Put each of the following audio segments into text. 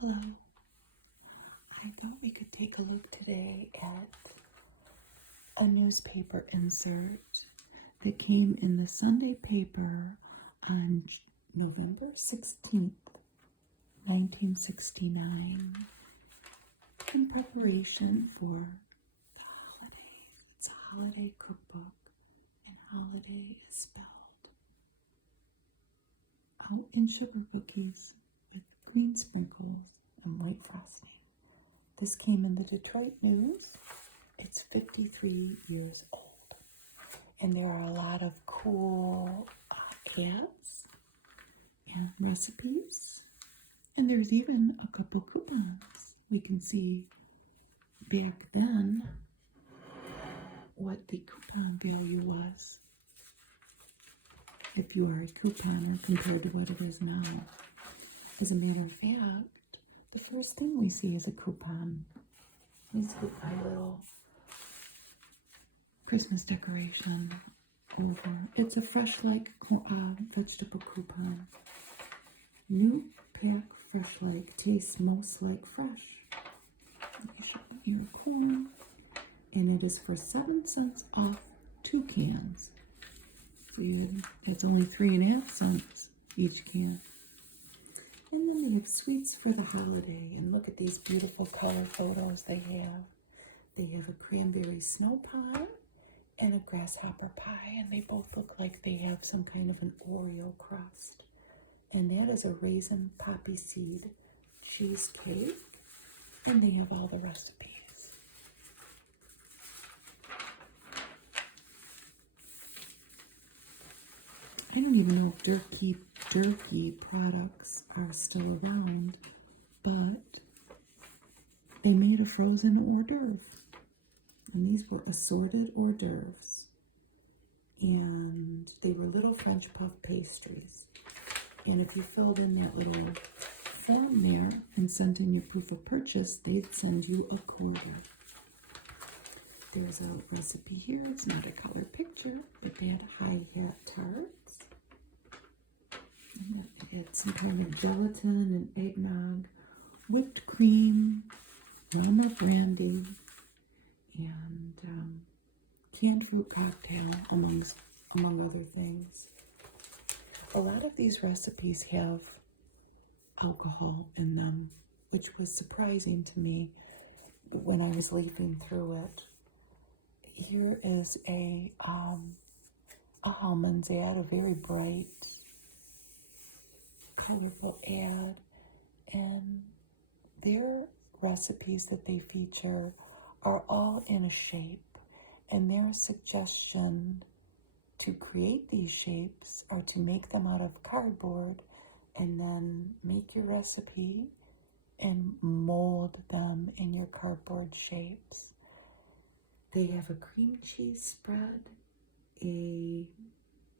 Hello. I thought we could take a look today at a newspaper insert that came in the Sunday paper on November 16th, 1969, in preparation for the holiday. It's a holiday cookbook, and holiday is spelled out in sugar cookies with green sprinkles and white frosting. This came in the Detroit News. It's 53 years old. And there are a lot of cool ads and recipes. And there's even a couple coupons. We can see back then what the coupon value was, if you are a couponer, compared to what it is now. As a matter of fact, the first thing we see is a coupon. Let's put my little Christmas decoration over. It's a Fresh Like vegetable coupon. New pack Fresh Like tastes most like fresh. You should put your corn, and it is for 7 cents off 2 cans. It's only 3.5 cents each can. And then they have sweets for the holiday. And look at these beautiful color photos they have. They have a cranberry snow pie and a grasshopper pie. And they both look like they have some kind of an Oreo crust. And that is a raisin poppy seed cheesecake. And they have all the recipes. I don't even know if Durkee products are still around, but they made a frozen hors d'oeuvre. And these were assorted hors d'oeuvres. And they were little French puff pastries. And if you filled in that little form there and sent in your proof of purchase, they'd send you a quarter. There's a recipe here. It's not a color picture, but they had high hat tarts. It's some kind of gelatin and eggnog, whipped cream, walnut brandy, and canned fruit cocktail, among other things. A lot of these recipes have alcohol in them, which was surprising to me when I was leafing through it. Here is a Hellmann's ad, a very bright, colorful ad, and their recipes that they feature are all in a shape, and their suggestion to create these shapes are to make them out of cardboard and then make your recipe and mold them in your cardboard shapes. They have a cream cheese spread, a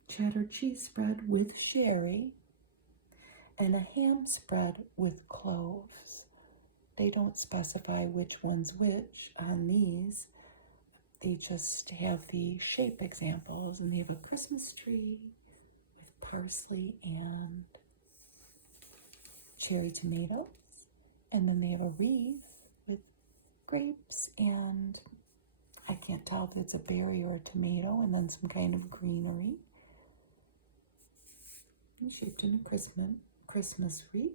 cheddar cheese spread with sherry, and a ham spread with cloves. They don't specify which one's which on these. They just have the shape examples, and they have a Christmas tree with parsley and cherry tomatoes, and then they have a wreath with grapes and I can't tell if it's a berry or a tomato, and then some kind of greenery. And shaped in a Christmas wreath.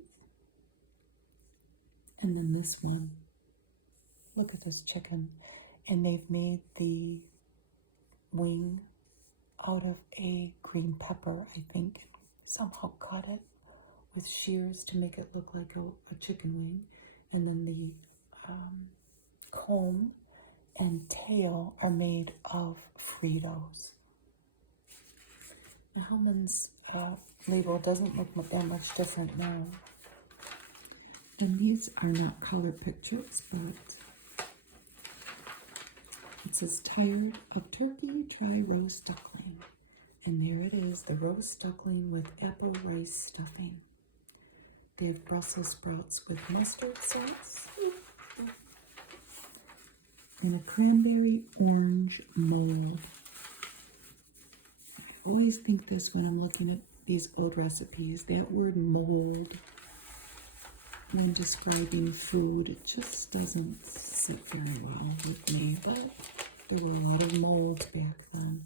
And then this one. Look at this chicken. And they've made the wing out of a green pepper, I think. Somehow cut it with shears to make it look like a chicken wing. And then the comb and tail are made of Fritos. The Hellmann's label doesn't look that much different now. And these are not color pictures, but it says tired of turkey, try roast duckling. And there it is, the roast duckling with apple rice stuffing. They have Brussels sprouts with mustard sauce. And a cranberry orange mold. I always think this when I'm looking at these old recipes, that word mold when describing food, it just doesn't sit very well with me, but there were a lot of molds back then.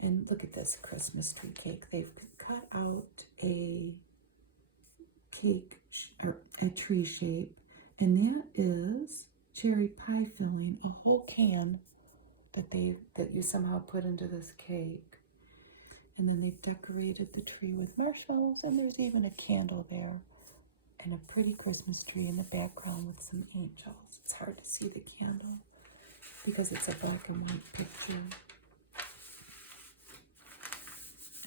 And look at this Christmas tree cake. They've cut out a cake, or a tree shape, and that is cherry pie filling, a whole can that you somehow put into this cake. And then they've decorated the tree with marshmallows, and there's even a candle there, and a pretty Christmas tree in the background with some angels. It's hard to see the candle because it's a black and white picture.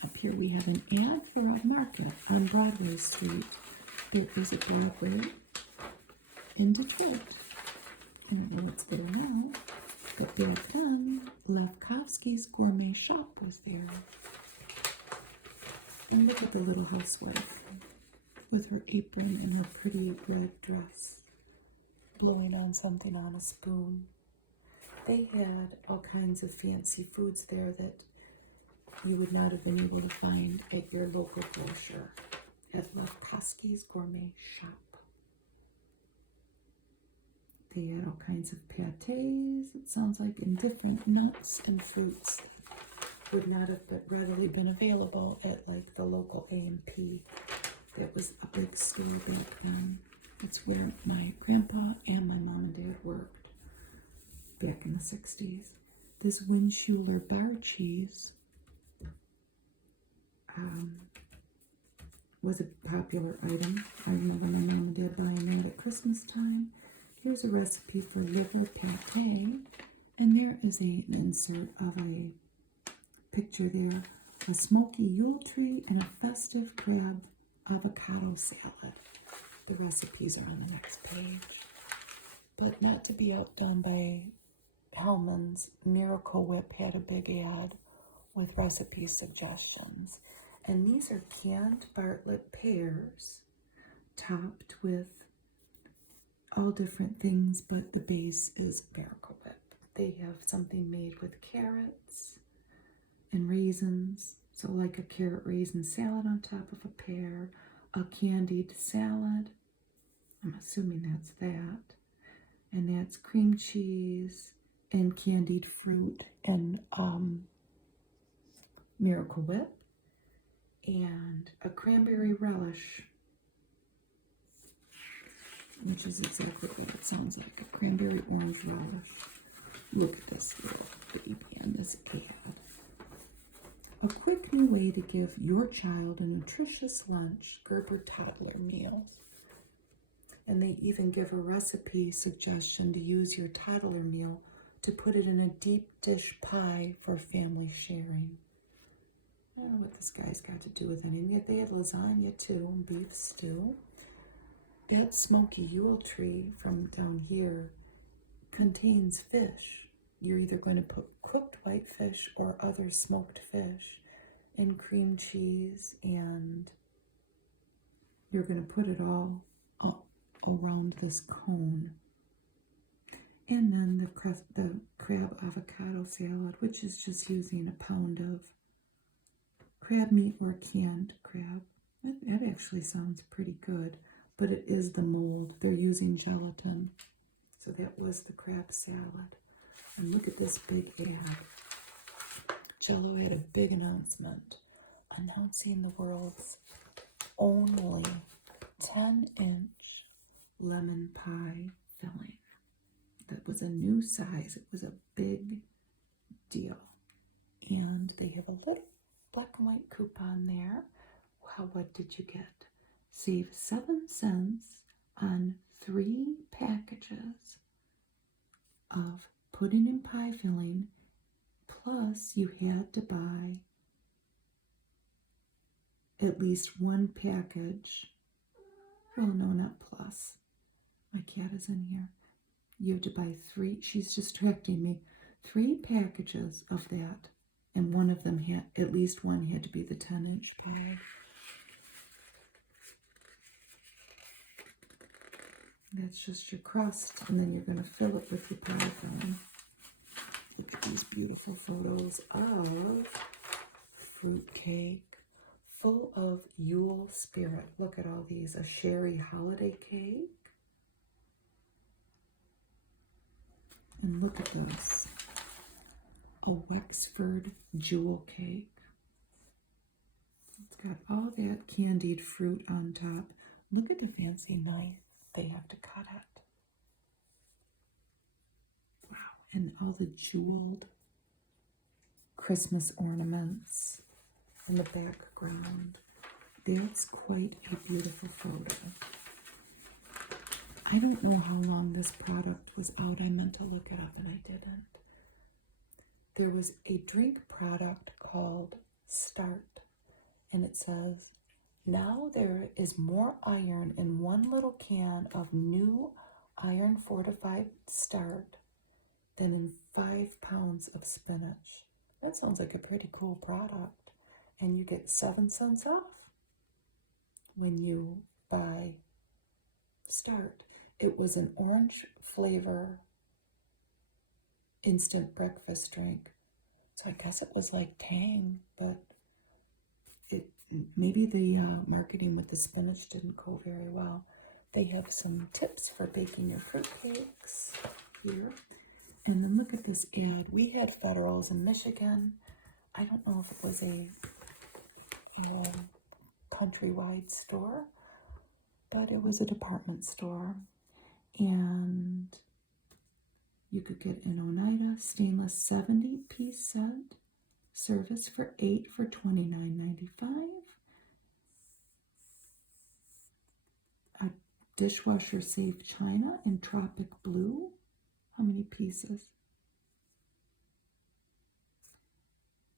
Up here we have an ad for a market on Broadway Street. There is a Broadway in Detroit. I don't know what's there now, but back then, Lefkowski's Gourmet Shop was there. And look at the little housewife with her apron and her pretty red dress, blowing on something on a spoon. They had all kinds of fancy foods there that you would not have been able to find at your local grocer at Lefkowski's Gourmet Shop. They had all kinds of pâtés, it sounds like, in different nuts and fruits that would not have readily been available at like the local A&P. That was a big store back then. It's where my grandpa and my mom and dad worked back in the 60s. This Windschuler bar cheese was a popular item. I remember my mom and dad buying that at Christmas time. Here's a recipe for liver pâté, and there is an insert of a picture there, a smoky Yule tree and a festive crab avocado salad. The recipes are on the next page. But not to be outdone by Hellmann's, Miracle Whip had a big ad with recipe suggestions. And these are canned Bartlett pears topped with all different things, but the base is Miracle Whip. They have something made with carrots and raisins, so like a carrot raisin salad on top of a pear, a candied salad, I'm assuming that's that, and that's cream cheese and candied fruit and Miracle Whip, and a cranberry relish, which is exactly what it sounds like, a cranberry orange relish. Look at this little baby and this ad. A quick new way to give your child a nutritious lunch, Gerber toddler meals. And they even give a recipe suggestion to use your toddler meal to put it in a deep dish pie for family sharing. I don't know what this guy's got to do with anything. They had lasagna too, and beef stew. That smoky Yule tree from down here contains fish. You're either going to put cooked whitefish or other smoked fish and cream cheese, and you're going to put it all around this cone. And then the crab avocado salad, which is just using a pound of crab meat or canned crab. That actually sounds pretty good. But it is the mold. They're using gelatin. So that was the crab salad. And look at this big ad. Jell-O had a big announcement announcing the world's only 10-inch lemon pie filling. That was a new size. It was a big deal. And they have a little black and white coupon there. Wow, what did you get? Save 7 cents on 3 packages of pudding and pie filling, plus you had to buy at least 1 package. Well, no, not plus. My cat is in here. You have to buy 3, she's distracting me, 3 packages of that, and one of them had, at least one had to be the 10-inch pie. That's just your crust, and then you're going to fill it with your pie filling. Look at these beautiful photos of fruit cake, full of Yule spirit. Look at all these. A sherry holiday cake. And look at this. A Wexford jewel cake. It's got all that candied fruit on top. Look at the fancy knife they have to cut it. Wow. And all the jeweled Christmas ornaments in the background. That's quite a beautiful photo. I don't know how long this product was out. I meant to look it up and I didn't. There was a drink product called Start, and it says, now there is more iron in one little can of new iron fortified Start than in 5 pounds of spinach. That sounds like a pretty cool product. And you get 7 cents off when you buy Start. It was an orange flavor instant breakfast drink. So I guess it was like Tang, but maybe the marketing with the spinach didn't go very well. They have some tips for baking your fruitcakes here. And then look at this ad. We had Federals in Michigan. I don't know if it was a countrywide store, but it was a department store. And you could get an Oneida stainless 70-piece set service for 8 for $29.95. A dishwasher safe china in Tropic Blue. How many pieces?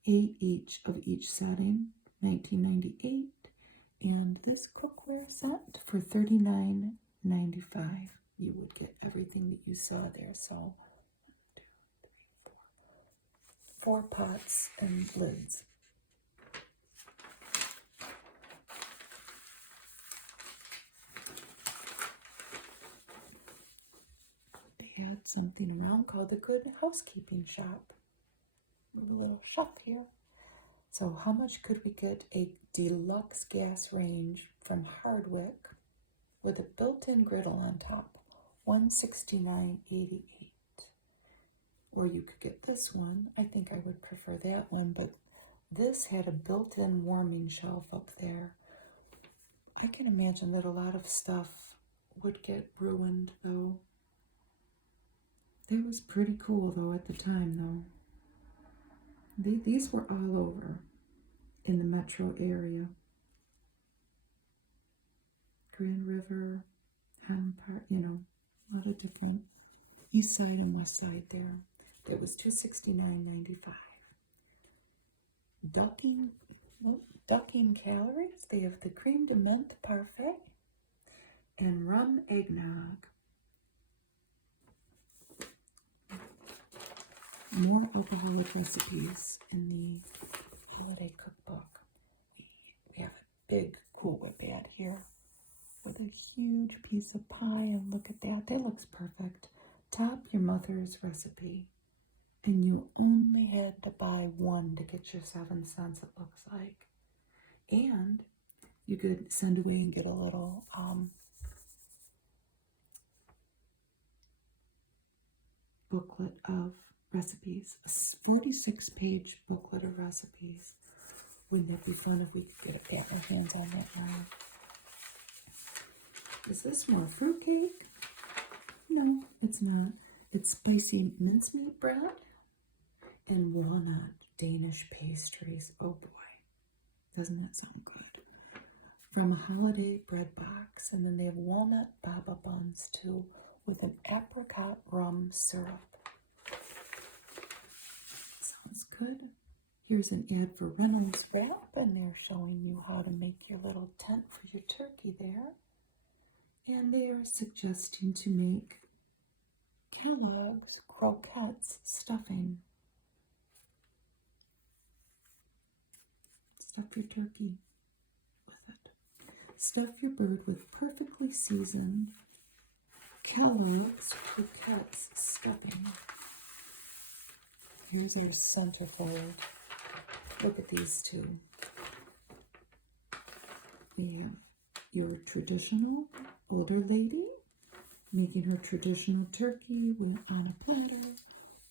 8 each of each setting, $19.98. And this cookware set for $39.95. You would get everything that you saw there. So 1, 2, 3, 4. 4 pots and lids. They had something around called the Good Housekeeping Shop. A little shop here. So how much could we get a deluxe gas range from Hardwick with a built-in griddle on top? $169.88. Or you could get this one. I think I would prefer that one, but this had a built-in warming shelf up there. I can imagine that a lot of stuff would get ruined, though. That was pretty cool, though, at the time, though. These were all over in the metro area. Grand River, Highland Park, a lot of different east side and west side there. That was $269.95. Ducking calories. They have the cream de menthe parfait and rum eggnog. More alcoholic recipes in the holiday cookbook. We have a big Cool Whip ad here with a huge piece of pie, and look at that. That looks perfect. Top your mother's recipe. And you only had to buy one to get your 7 cents, it looks like. And you could send away and get a little booklet of recipes, a 46-page booklet of recipes. Wouldn't that be fun if we could get our hands on that now? Is this more fruitcake? No, it's not. It's spicy mincemeat bread and walnut Danish pastries. Oh boy, doesn't that sound good? From a holiday bread box, and then they have walnut baba buns too, with an apricot rum syrup. Sounds good. Here's an ad for Reynolds Wrap, and they're showing you how to make your little tent for your turkey there. And they are suggesting to make Kellogg's Croquettes stuffing. Stuff your turkey with it. Stuff your bird with perfectly seasoned Kellogg's Croquettes stuffing. Here's your centerfold. Look at these two. We have your traditional older lady making her traditional turkey on a platter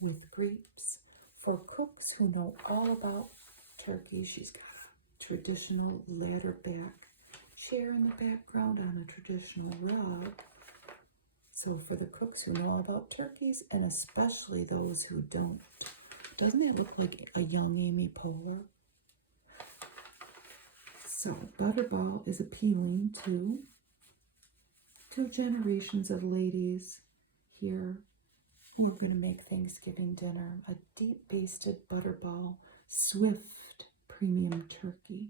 with grapes. For cooks who know all about turkey, she's got a traditional ladder back chair in the background on a traditional rug. So for the cooks who know about turkeys, and especially those who don't, doesn't it look like a young Amy Poehler? So Butterball is appealing to generations of ladies here who are going to make Thanksgiving dinner. A deep basted Butterball Swift premium turkey.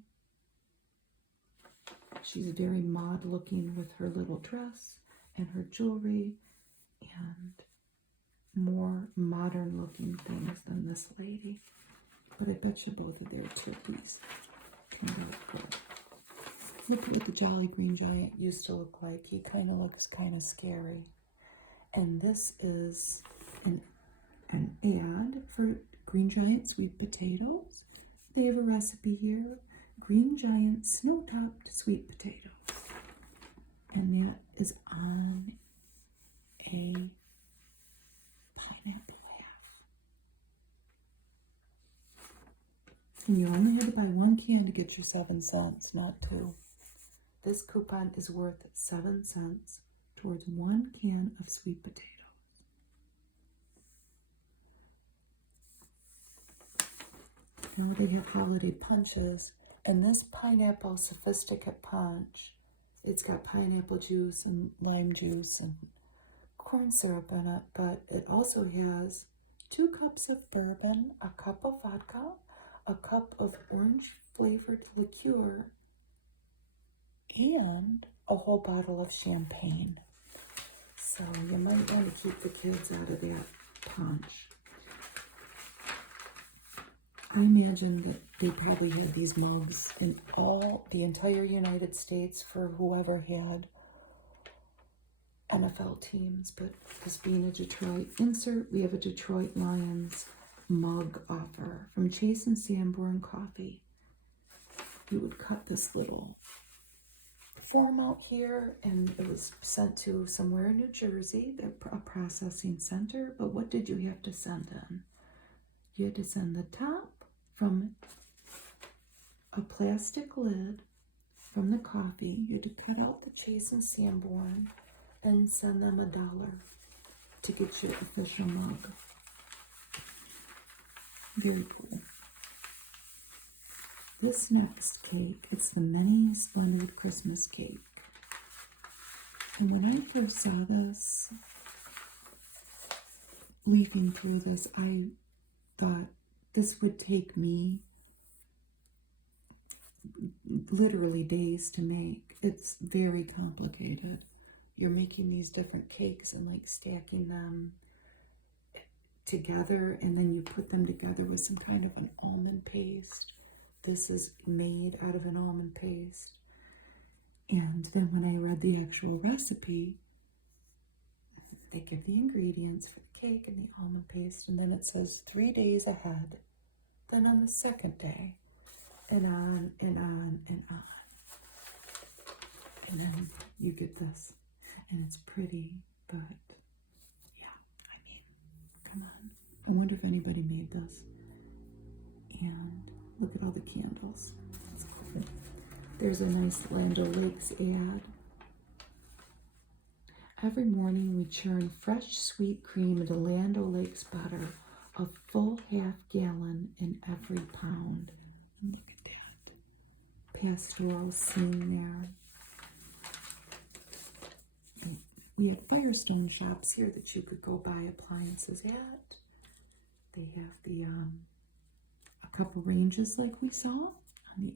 She's very mod looking with her little dress and her jewelry and more modern looking things than this lady. But I bet you both of their turkeys can look good. Look at what the Jolly Green Giant used to look like. He kind of looks kind of scary. And this is an ad for Green Giant sweet potatoes. They have a recipe here. Green Giant snow-topped sweet potato. And that is on a pineapple half. And you only had to buy 1 can to get your 7 cents, not 2. This coupon is worth 7 cents towards 1 can of sweet potatoes. Now they have holiday punches, and this pineapple sophisticate punch, it's got pineapple juice and lime juice and corn syrup in it, but it also has 2 cups of bourbon, a cup of vodka, a cup of orange flavored liqueur, and a whole bottle of champagne. So you might want to keep the kids out of that punch. I imagine that they probably had these mugs in the entire United States for whoever had NFL teams, but this being a Detroit insert, we have a Detroit Lions mug offer from Chase and Sanborn Coffee. You would cut this little form out here, and it was sent to somewhere in New Jersey, a processing center. But what did you have to send in? You had to send the top from a plastic lid from the coffee. You had to cut out the Chase and Sanborn and send them $1 to get your official mug. Very cool. This next cake, it's the Many Splendid Christmas cake. And when I first saw this, leafing through this, I thought this would take me literally days to make. It's very complicated. You're making these different cakes and like stacking them together, and then you put them together with some kind of an almond paste. This is made out of an almond paste. And then when I read the actual recipe, they give the ingredients for the cake and the almond paste, and then it says 3 days ahead. Then on the second day, and on and on and on. And then you get this, and it's pretty, but yeah, I mean, come on. I wonder if anybody made this. And look at all the candles. That's cool. There's a nice Land O'Lakes ad. Every morning we churn fresh sweet cream into Land O'Lakes butter, a full ½ gallon in every pound. Look at that. Pastoral scene there. We have Firestone shops here that you could go buy appliances at. They have the a couple ranges like we saw on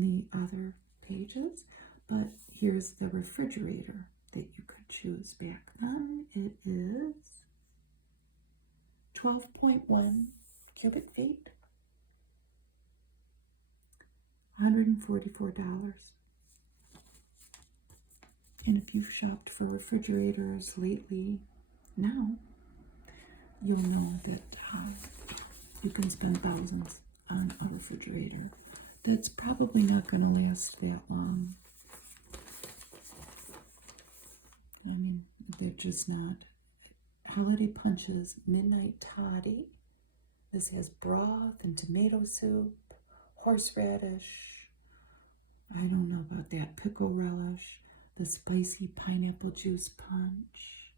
the other pages, but here's the refrigerator that you could choose back then. It is 12.1 cubic feet, $144. And if you've shopped for refrigerators lately, now you'll know that you can spend thousands on a refrigerator. That's probably not going to last that long. I mean, they're just not. Holiday Punches Midnight Toddy. This has broth and tomato soup, horseradish. I don't know about that. Pickle relish. The spicy pineapple juice punch.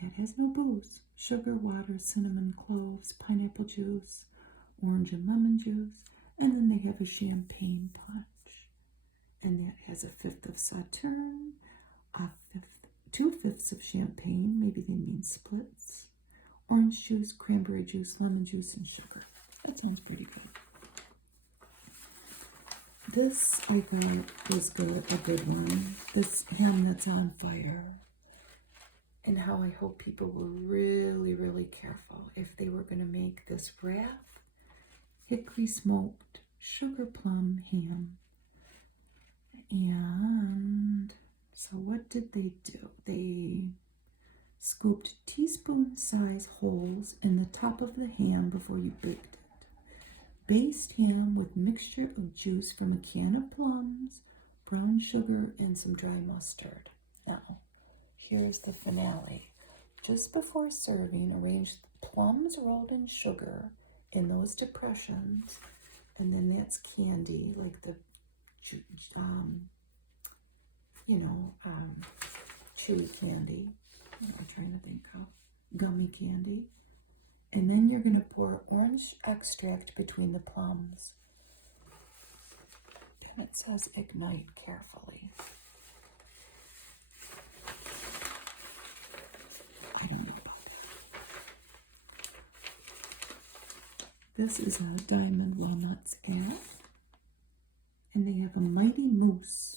That has no booze. Sugar, water, cinnamon, cloves, pineapple juice, orange and lemon juice. And then they have a champagne punch. And that has a fifth of Sauterne, a fifth, 2/5 of champagne. Maybe they mean splits. Orange juice, cranberry juice, lemon juice, and sugar. That sounds pretty good. This I thought was good, a good one. This Ham That's on Fire. And how I hope people were really, really careful if they were going to make this wrap hickory smoked sugar plum ham. And so what did they do? They scooped teaspoon-size holes in the top of the ham before you baked it. Based ham with mixture of juice from a can of plums, brown sugar, and some dry mustard. Now, here's the finale. Just before serving, arrange the plums rolled in sugar in those depressions, and then that's candy, like the, chewy candy. I'm trying to think of gummy candy. And then you're going to pour orange extract between the plums. And it says ignite carefully. I don't know about that. This is a Diamond Walnuts ad. And they have a mighty moose.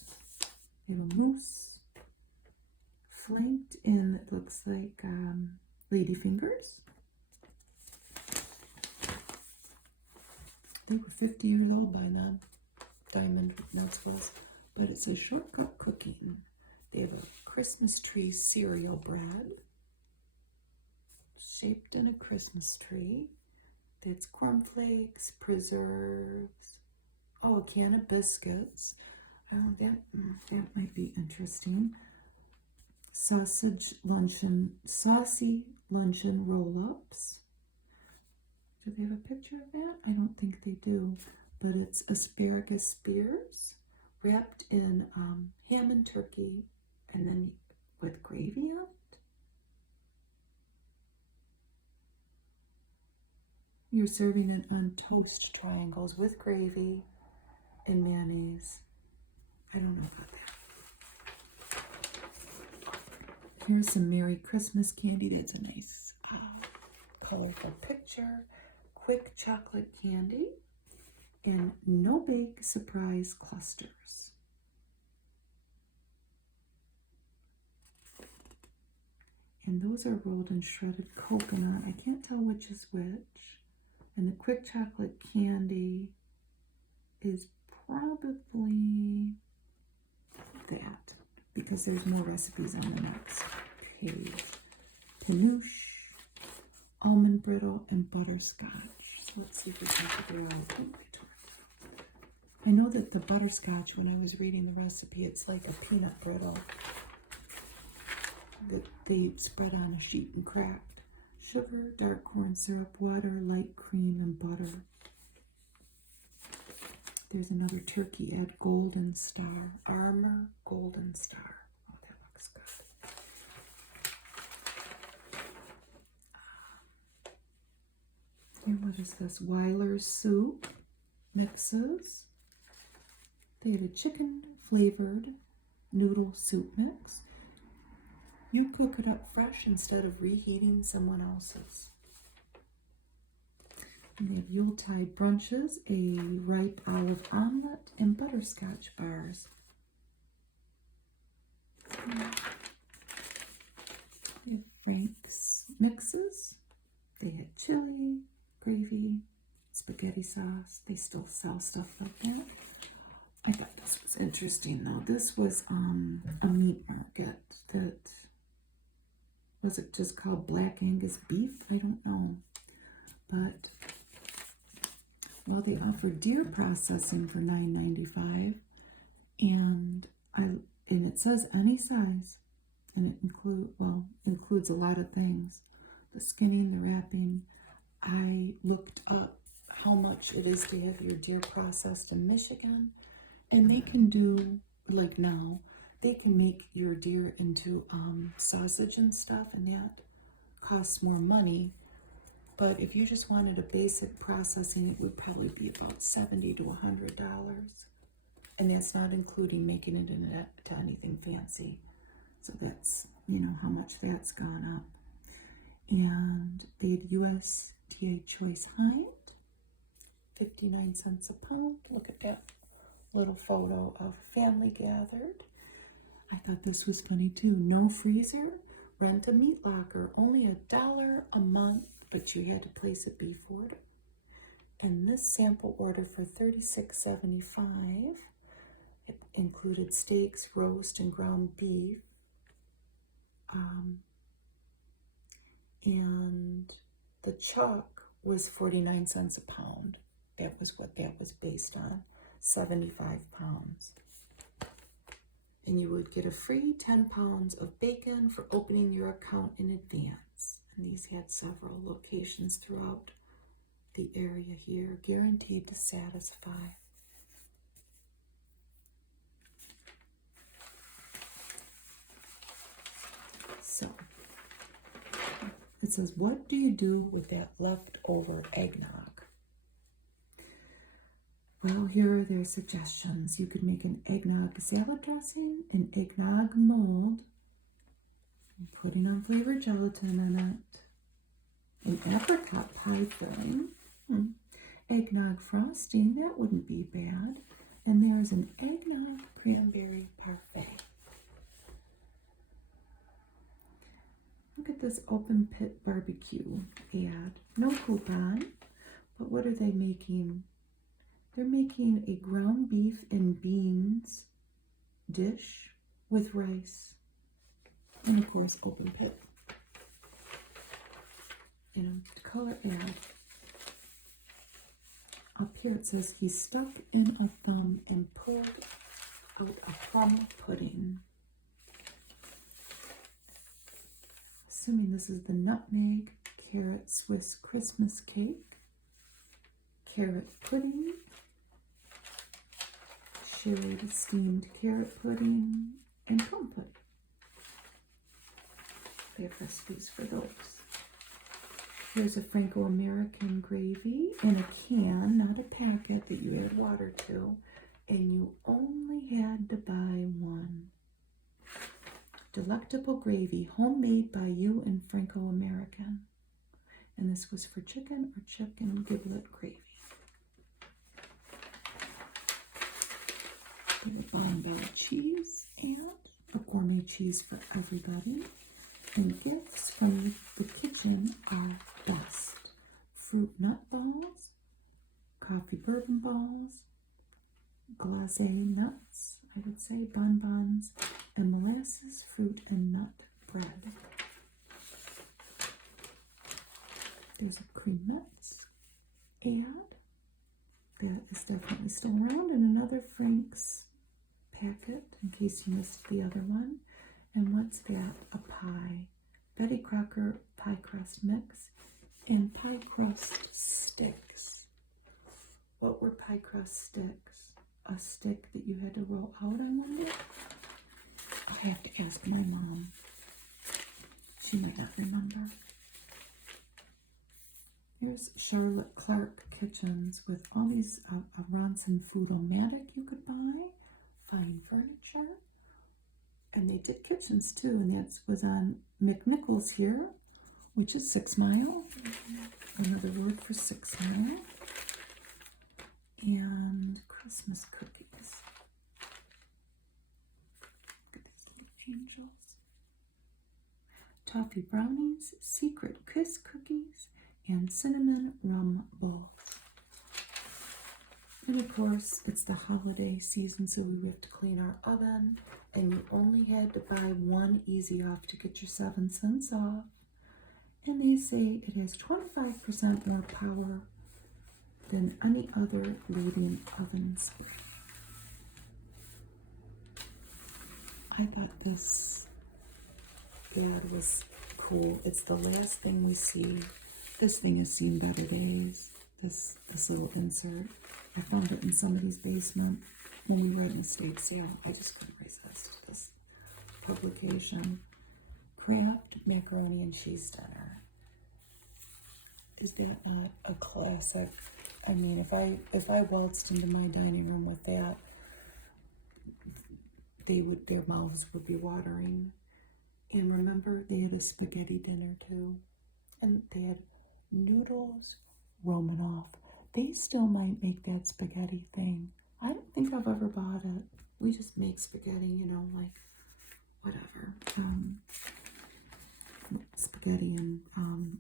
They have a moose flanked in, it looks like ladyfingers. They were 50 years old by then, Diamond Nuts was. But it's a shortcut cooking. They have a Christmas tree cereal bread shaped in a Christmas tree. That's cornflakes, preserves. Oh, a can of biscuits. Oh, that might be interesting. Saucy luncheon roll-ups. Do they have a picture of that? I don't think they do. But it's asparagus spears wrapped in ham and turkey, and then with gravy on it. You're serving it on toast triangles with gravy and mayonnaise. I don't know about that. Here's some Merry Christmas candy. That's a nice colorful picture. Quick chocolate candy and no bake surprise clusters. And those are rolled in shredded coconut. I can't tell which is which. And the quick chocolate candy is probably that, because there's more recipes on the next page. Pinoche, almond brittle, and butterscotch. So let's see if we can figure out. I know that the butterscotch, when I was reading the recipe, it's like a peanut brittle that they spread on a sheet and cracked. Sugar, dark corn syrup, water, light cream, and butter. There's another turkey ad, Golden Star. Armor Golden Star. Oh, that looks good. And what is this? Weiler's soup mixes. They had a chicken flavored noodle soup mix. You cook it up fresh instead of reheating someone else's. And they have Yuletide brunches, a ripe olive omelet, and butterscotch bars. They have Frank's mixes. They had chili, gravy, spaghetti sauce. They still sell stuff like that. I thought this was interesting though. This was a meat market that, was it just called Black Angus beef? I don't know. But, well, they offer deer processing for $9.95, and it says any size. and includes a lot of things. The skinning, the wrapping. I looked up how much it is to have your deer processed in Michigan, and they can do, like now, they can make your deer into sausage and stuff, and that costs more money. But if you just wanted a basic processing, it would probably be about $70 to $100. And that's not including making it into anything fancy. So that's, how much that's gone up. And they had USDA choice height, 59 cents a pound. Look at that little photo of family gathered. I thought this was funny too. No freezer, rent a meat locker, only $1 a month, but you had to place a beef order. And this sample order for $36.75, it included steaks, roast, and ground beef. And the chuck was 49 cents a pound. That was what that was based on, 75 pounds. And you would get a free 10 pounds of bacon for opening your account in advance. And these had several locations throughout the area here, guaranteed to satisfy. So, it says, what do you do with that leftover eggnog? Well, here are their suggestions. You could make an eggnog salad dressing, an eggnog mold, putting on flavored gelatin in it, an apricot pie filling, eggnog frosting, that wouldn't be bad, and there's an eggnog cranberry parfait. Look at this open pit barbecue ad. No coupon, but what are they making? They're making a ground beef and beans dish with rice. And of course, open pit. And a color ad. Up here it says he stuck in a thumb and pulled out a plum pudding. Assuming this is the nutmeg carrot Swiss Christmas cake, carrot pudding, sherry steamed carrot pudding, and plum pudding. They have recipes for those. Here's a Franco-American gravy in a can, not a packet that you add water to, and you only had to buy one. Delectable gravy, homemade by you and Franco-American. And this was for chicken or chicken giblet gravy. The Bonbon cheese and a gourmet cheese for everybody. And gifts from the kitchen are dust, fruit nut balls, coffee bourbon balls, glacé nuts, I would say, bonbons, and molasses, fruit, and nut bread. There's a cream nuts ad that is definitely still around, and another Frank's packet in case you missed the other one. And what's that? A pie. Betty Crocker pie crust mix and pie crust sticks. What were pie crust sticks? A stick that you had to roll out, I wonder? I have to ask my mom. She might not remember. Here's Charlotte Clark Kitchens with all these Ronson Food-O-Matic you could buy. Fine furniture. And they did kitchens too, and that was on McNichols here, which is 6 Mile. Another word for 6 Mile. And Christmas cookies. Look at these little angels. Toffee brownies, secret kiss cookies, and cinnamon rum bowls. And of course, it's the holiday season, so we have to clean our oven. And you only had to buy one Easy Off to get your 7 cents off. And they say it has 25% more power than any other leading oven spray. I thought this ad was cool. It's the last thing we see. This thing has seen better days. This little insert. I found it in somebody's basement when we were at an estate sale. I just couldn't resist this publication. Kraft macaroni and cheese dinner. Is that not a classic? I mean, if I waltzed into my dining room with that, their mouths would be watering. And remember, they had a spaghetti dinner too, and they had noodles Romanoff. They still might make that spaghetti thing. I don't think I've ever bought it. We just make spaghetti, you know, like whatever. Spaghetti and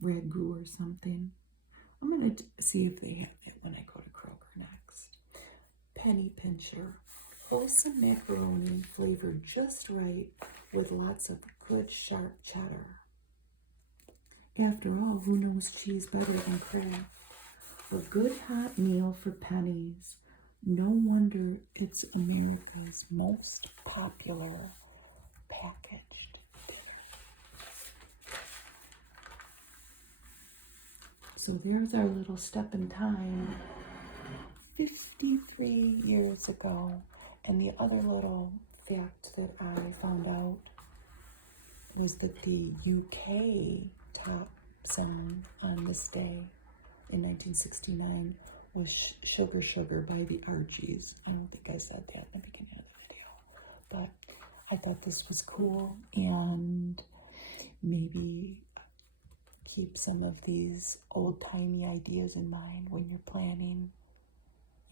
ragu or something. I'm going to see if they have it when I go to Kroger next. Penny Pincher. Wholesome macaroni flavored just right with lots of good sharp cheddar. After all, who knows cheese better than Kraft? A good hot meal for pennies. No wonder it's America's most popular packaged dinner. So there's our little step in time. 53 years ago. And the other little fact that I found out was that the UK top song on this day in 1969 was Sugar Sugar by the Archies. I don't think I said that in the beginning of the video, but I thought this was cool, and maybe keep some of these old-timey ideas in mind when you're planning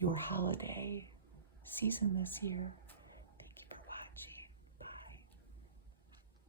your holiday season this year.